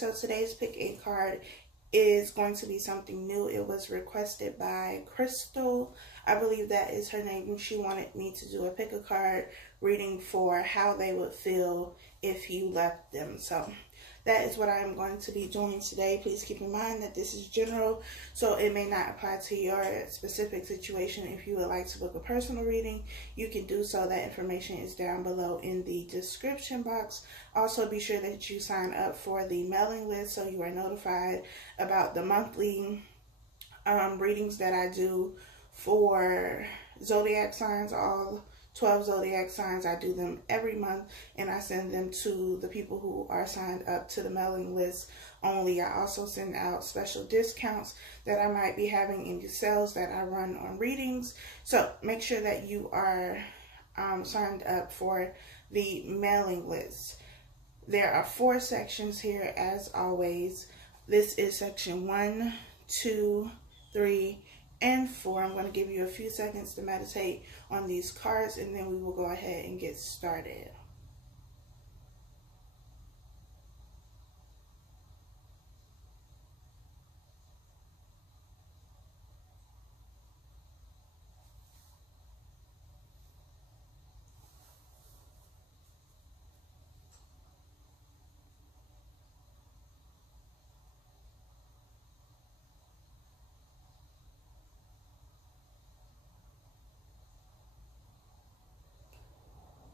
so today's pick a card is going to be something new. It was requested by Crystal. I believe that is her name. She wanted me to do a pick a card reading for how they would feel if you left them. So that is what I am going to be doing today. Please keep in mind that this is general, so it may not apply to your specific situation. If you would like to book a personal reading, you can do so. That information is down below in the description box. Also, be sure that you sign up for the mailing list so you are notified about the monthly readings that I do for zodiac signs, all 12 zodiac signs. I do them every month, and I send them to the people who are signed up to the mailing list only. I also send out special discounts that I might be having in the sales that I run on readings. So make sure that you are signed up for the mailing list. There are 4 sections here, as always. This is section 1, 2, 3, and 4. I'm going to give you a few seconds to meditate on these cards, and then we will go ahead and get started.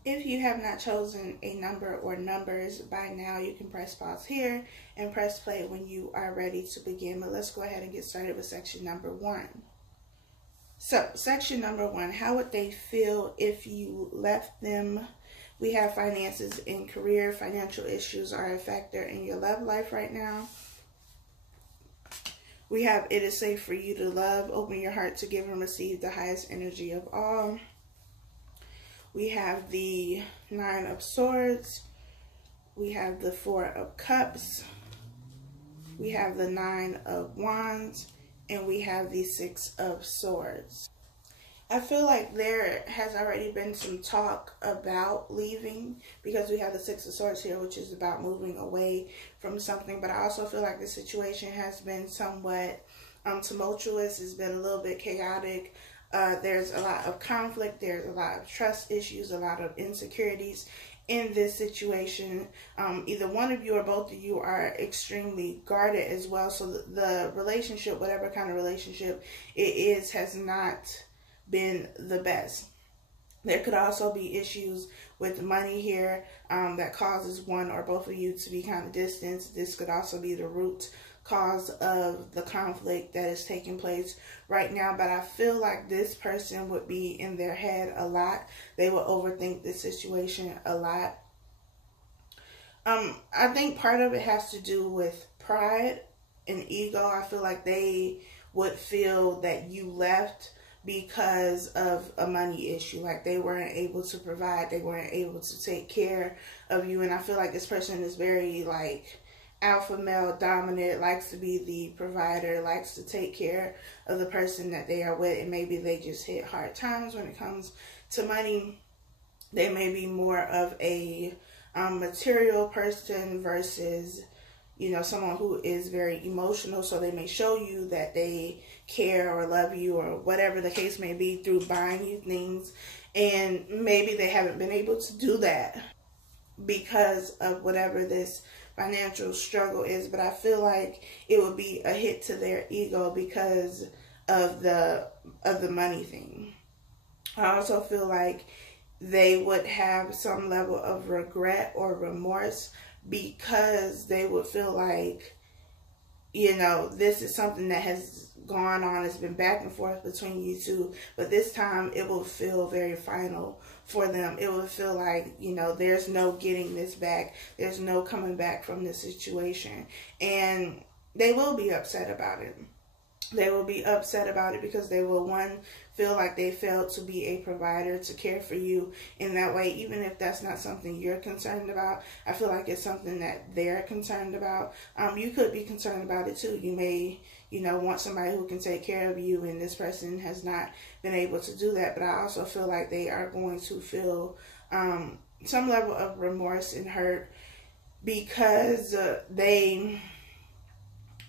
If you have not chosen a number or numbers by now, you can press pause here and press play when you are ready to begin. But let's go ahead and get started with section number 1. So, section number 1, how would they feel if you left them? We have finances and career. Financial issues are a factor in your love life right now. We have it is safe for you to love. Open your heart to give and receive the highest energy of all. We have the 9 of Swords. We have the 4 of Cups. We have the 9 of Wands. And we have the 6 of Swords. I feel like there has already been some talk about leaving, because we have the 6 of Swords here, which is about moving away from something. But I also feel like the situation has been somewhat tumultuous. It's been a little bit chaotic. There's a lot of conflict, there's a lot of trust issues, a lot of insecurities in this situation. Either one of you or both of you are extremely guarded as well. So the relationship, whatever kind of relationship it is, has not been the best. There could also be issues with money here that causes one or both of you to be kind of distant. This could also be the root cause of the conflict that is taking place right now. But I feel like this person would be in their head a lot. They will overthink this situation a lot. I think part of it has to do with pride and ego. I feel like they would feel that you left because of a money issue. Like they weren't able to provide, they weren't able to take care of you. And I feel like this person is very like alpha male dominant, likes to be the provider, likes to take care of the person that they are with, and maybe they just hit hard times when it comes to money. They may be more of a material person versus, you know, someone who is very emotional. So they may show you that they care or love you or whatever the case may be through buying you things, and maybe they haven't been able to do that because of whatever this financial struggle is. But I feel like it would be a hit to their ego because of the money thing. I also feel like they would have some level of regret or remorse, because they would feel like, you know, this is something that has gone on, it's been back and forth between you two, but this time it will feel very final for them. It will feel like, you know, there's no getting this back, there's no coming back from this situation, and they will be upset about it. They will be upset about it because they will, one, feel like they failed to be a provider, to care for you in that way. Even if that's not something you're concerned about, I feel like it's something that they're concerned about. You could be concerned about it too. You may, you know, want somebody who can take care of you, and this person has not been able to do that. But I also feel like they are going to feel some level of remorse and hurt because they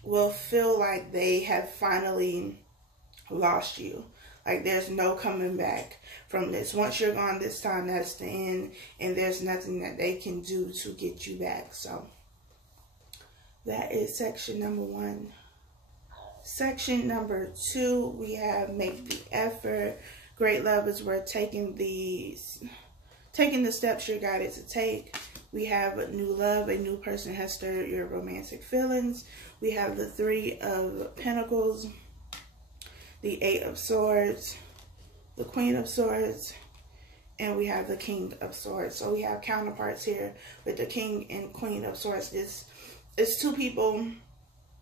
will feel like they have finally lost you. Like there's no coming back from this. Once you're gone this time, that's the end, and there's nothing that they can do to get you back. So that is section number 1. Section number 2, we have make the effort. Great love is worth taking the steps you're guided to take. We have a new love. A new person has stirred your romantic feelings. We have the 3 of Pentacles, the 8 of Swords, the Queen of Swords, and we have the King of Swords. So we have counterparts here with the King and Queen of Swords. This is 2 people,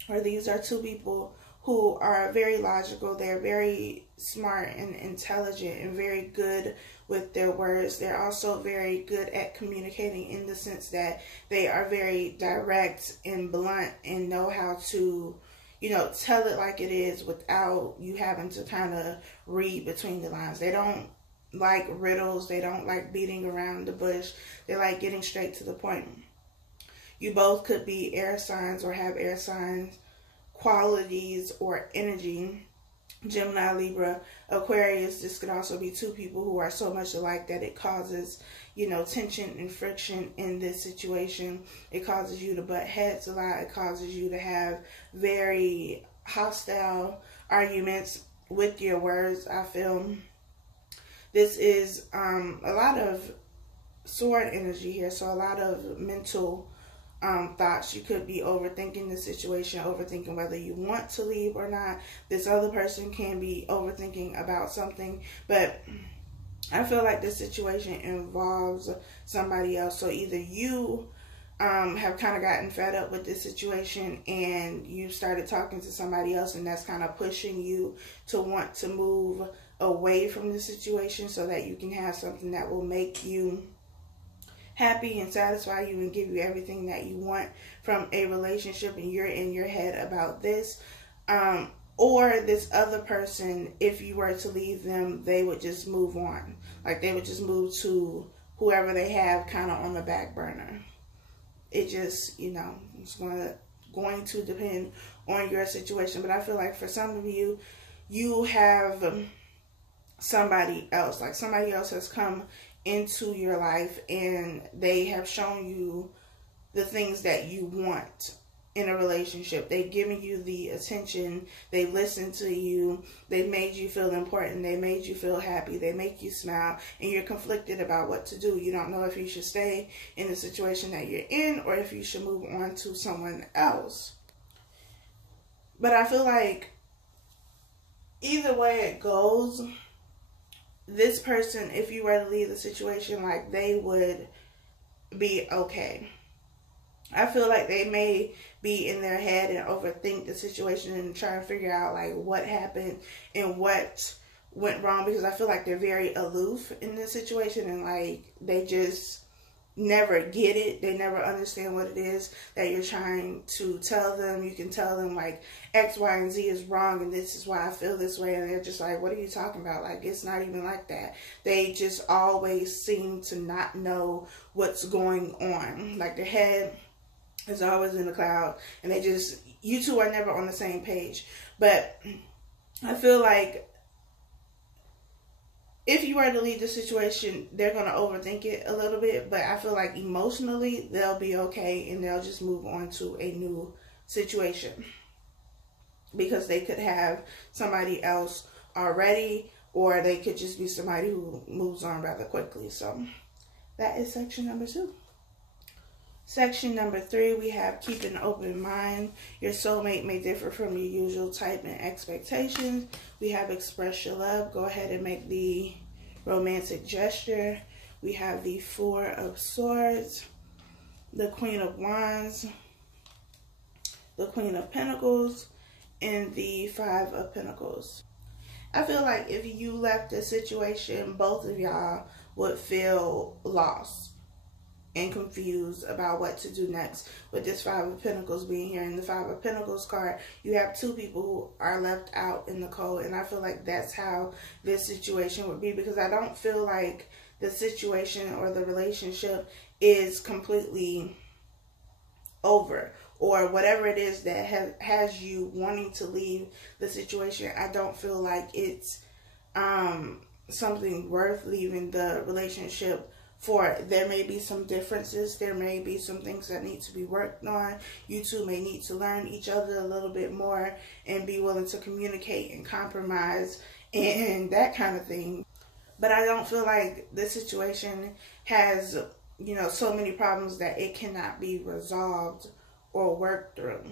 or these are 2 people who are very logical. They're very smart and intelligent and very good with their words. They're also very good at communicating in the sense that they are very direct and blunt and know how to, you know, tell it like it is without you having to kind of read between the lines. They don't like riddles. They don't like beating around the bush. They like getting straight to the point. You both could be air signs or have air signs qualities or energy. Gemini, Libra, Aquarius. This could also be 2 people who are so much alike that it causes, you know, tension and friction in this situation. It causes you to butt heads a lot. It causes you to have very hostile arguments with your words, I feel. This is a lot of sword energy here, so a lot of mental thoughts. You could be overthinking the situation, overthinking whether you want to leave or not. This other person can be overthinking about something, but I feel like this situation involves somebody else. So either you have kind of gotten fed up with this situation and you started talking to somebody else, and that's kind of pushing you to want to move away from the situation so that you can have something that will make you happy and satisfy you and give you everything that you want from a relationship, and you're in your head about this. Or this other person, if you were to leave them, they would just move on. Like they would just move to whoever they have kind of on the back burner. It just, you know, it's going to depend on your situation. But I feel like for some of you, you have somebody else. Like somebody else has come into your life and they have shown you the things that you want in a relationship. They've given you the attention. They listened to you. They made you feel important. They made you feel happy. They make you smile, and you're conflicted about what to do. You don't know if you should stay in the situation that you're in or if you should move on to someone else. But I feel like either way it goes, this person, if you were to leave the situation, like they would be okay. I feel like they may be in their head and overthink the situation and try and figure out like what happened and what went wrong, because I feel like they're very aloof in this situation and like they just never get it. They never understand what it is that you're trying to tell them. You can tell them like X, Y, and Z is wrong and this is why I feel this way, and they're just like, what are you talking about? Like, it's not even like that. They just always seem to not know what's going on. Like their head is always in the cloud, and they just, you two are never on the same page. But I feel like if you were to leave the situation, they're going to overthink it a little bit, but I feel like emotionally they'll be okay and they'll just move on to a new situation, because they could have somebody else already, or they could just be somebody who moves on rather quickly. So that is section number 2. Section number 3, we have keep an open mind. Your soulmate may differ from your usual type and expectations. We have express your love. Go ahead and make the romantic gesture. We have the 4 of Swords, the Queen of Wands, the Queen of Pentacles, and the 5 of Pentacles. I feel like if you left the situation, both of y'all would feel lost and confused about what to do next. With this 5 of Pentacles being here, and the 5 of Pentacles card, you have 2 people who are left out in the cold, and I feel like that's how this situation would be, because I don't feel like the situation or the relationship is completely over, or whatever it is that has you wanting to leave the situation. I don't feel like it's something worth leaving the relationship for. There may be some differences. There may be some things that need to be worked on. You two may need to learn each other a little bit more and be willing to communicate and compromise and that kind of thing. But I don't feel like this situation has, so many problems that it cannot be resolved or worked through.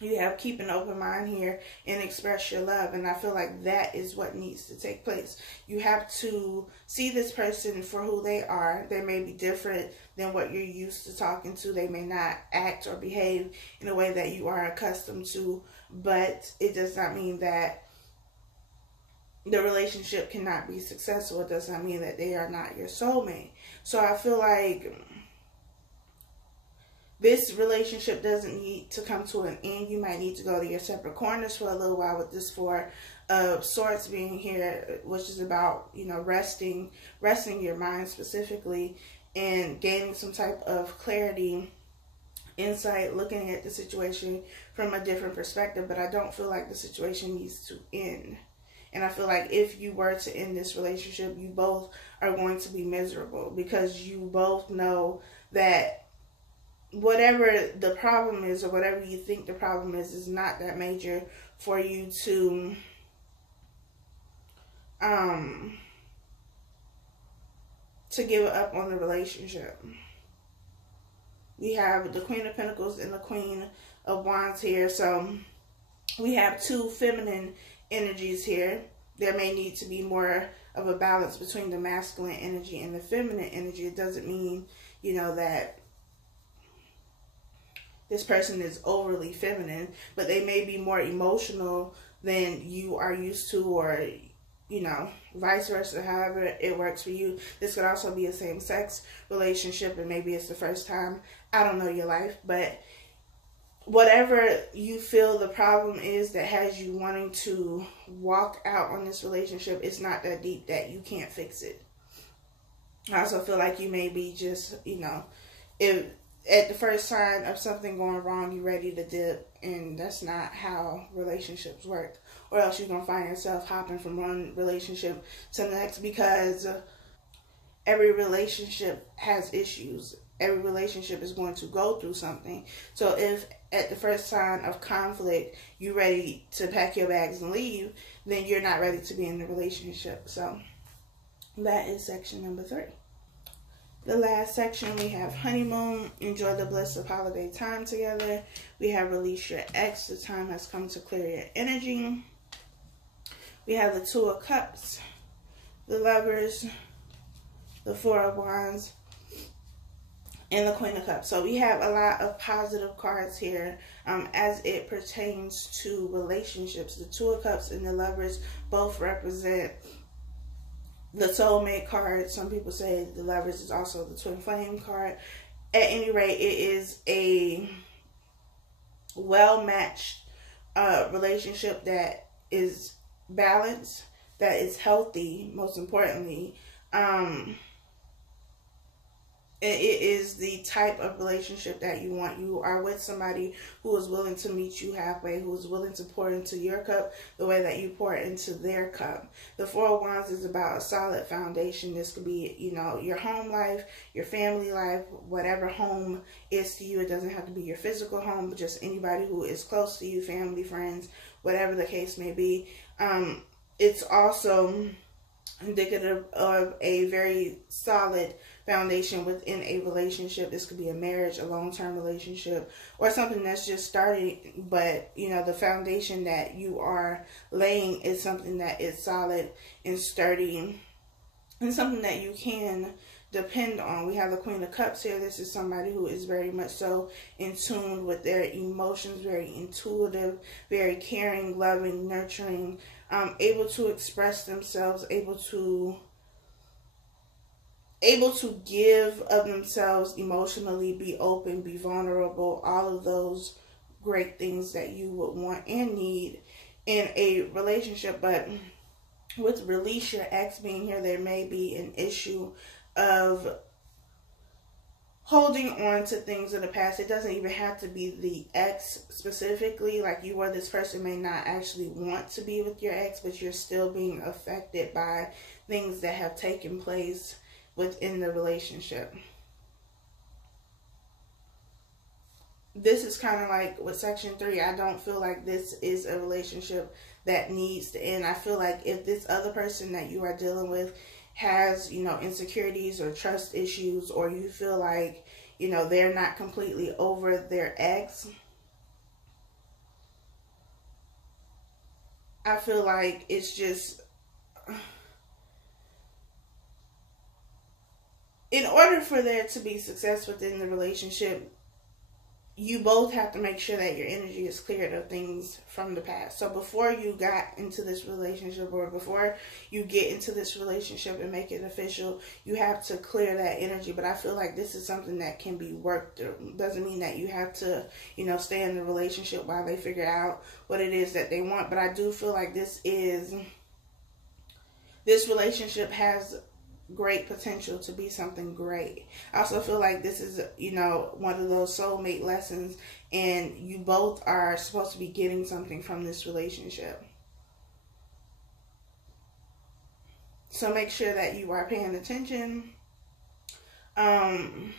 You have keep an open mind here and express your love. And I feel like that is what needs to take place. You have to see this person for who they are. They may be different than what you're used to talking to. They may not act or behave in a way that you are accustomed to. But it does not mean that the relationship cannot be successful. It does not mean that they are not your soulmate. So I feel like this relationship doesn't need to come to an end. You might need to go to your separate corners for a little while, with this Four of Swords being here, which is about, resting your mind specifically and gaining some type of clarity, insight, looking at the situation from a different perspective. But I don't feel like the situation needs to end. And I feel like if you were to end this relationship, you both are going to be miserable, because you both know that whatever the problem is, or whatever you think the problem is not that major for you to give up on the relationship. We have the Queen of Pentacles and the Queen of Wands here. So we have two feminine energies here. There may need to be more of a balance between the masculine energy and the feminine energy. It doesn't mean, that this person is overly feminine, but they may be more emotional than you are used to, or, vice versa, however it works for you. This could also be a same-sex relationship, and maybe it's the first time. I don't know your life, but whatever you feel the problem is that has you wanting to walk out on this relationship, it's not that deep that you can't fix it. I also feel like you may be just, if at the first sign of something going wrong, you're ready to dip, and that's not how relationships work. Or else you're going to find yourself hopping from one relationship to the next, because every relationship has issues. Every relationship is going to go through something. So if at the first sign of conflict, you're ready to pack your bags and leave, then you're not ready to be in the relationship. So that is section number 3. The last section, we have Honeymoon. Enjoy the bliss of holiday time together. We have Release Your Ex. The time has come to clear your energy. We have the Two of Cups, the Lovers, the Four of Wands, and the Queen of Cups. So we have a lot of positive cards here as it pertains to relationships. The Two of Cups and the Lovers both represent the soulmate card. Some people say the Lovers is also the twin flame card. At any rate, it is a well-matched relationship that is balanced, that is healthy, most importantly. It is the type of relationship that you want. You are with somebody who is willing to meet you halfway, who is willing to pour into your cup the way that you pour into their cup. The Four of Wands is about a solid foundation. This could be, your home life, your family life, whatever home is to you. It doesn't have to be your physical home, but just anybody who is close to you, family, friends, whatever the case may be. It's also indicative of a very solid foundation within a relationship. This could be a marriage, a long-term relationship, or something that's just starting, but the foundation that you are laying is something that is solid and sturdy and something that you can depend on. We have the Queen of Cups here. This is somebody who is very much so in tune with their emotions, very intuitive, very caring, loving, nurturing, able to express themselves, able to give of themselves emotionally, be open, be vulnerable, all of those great things that you would want and need in a relationship. But with Release Your Ex being here, there may be an issue of holding on to things in the past. It doesn't even have to be the ex specifically. Like, you or this person may not actually want to be with your ex, but you're still being affected by things that have taken place within the relationship. This is kind of like with section 3. I don't feel like this is a relationship that needs to end. I feel like if this other person that you are dealing with has, you know, insecurities or trust issues, or you feel like, you know, they're not completely over their ex, I feel like it's just, in order for there to be success within the relationship, you both have to make sure that your energy is cleared of things from the past. So before you got into this relationship, or before you get into this relationship and make it official, you have to clear that energy. But I feel like this is something that can be worked through. Doesn't mean that you have to, you know, stay in the relationship while they figure out what it is that they want. But I do feel like this relationship has great potential to be something great. I also feel like this is, you know, one of those soulmate lessons, and you both are supposed to be getting something from this relationship. So make sure that you are paying attention, and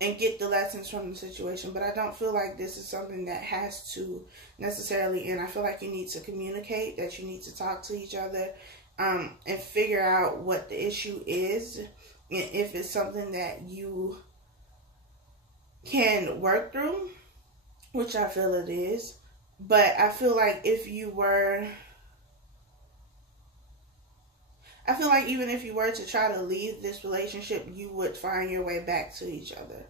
get the lessons from the situation. But I don't feel like this is something that has to necessarily end. I feel like you need to communicate, that you need to talk to each other, and figure out what the issue is, and if it's something that you can work through, which I feel it is. But I feel like even if you were to try to leave this relationship, you would find your way back to each other.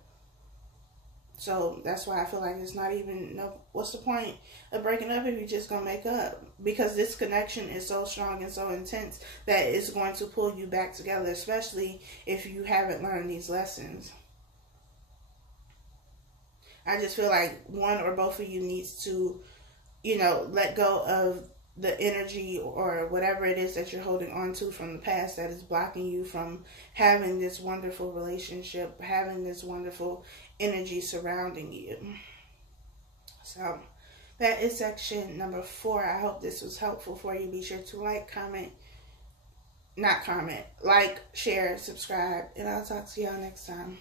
So that's why I feel like it's not even, what's the point of breaking up if you're just going to make up? Because this connection is so strong and so intense that it's going to pull you back together, especially if you haven't learned these lessons. I just feel like one or both of you needs to, you know, let go of the energy or whatever it is that you're holding on to from the past that is blocking you from having this wonderful relationship, having this wonderful energy surrounding you. So that is section number 4. I hope this was helpful for you. Be sure to like, share, subscribe, and I'll talk to y'all next time.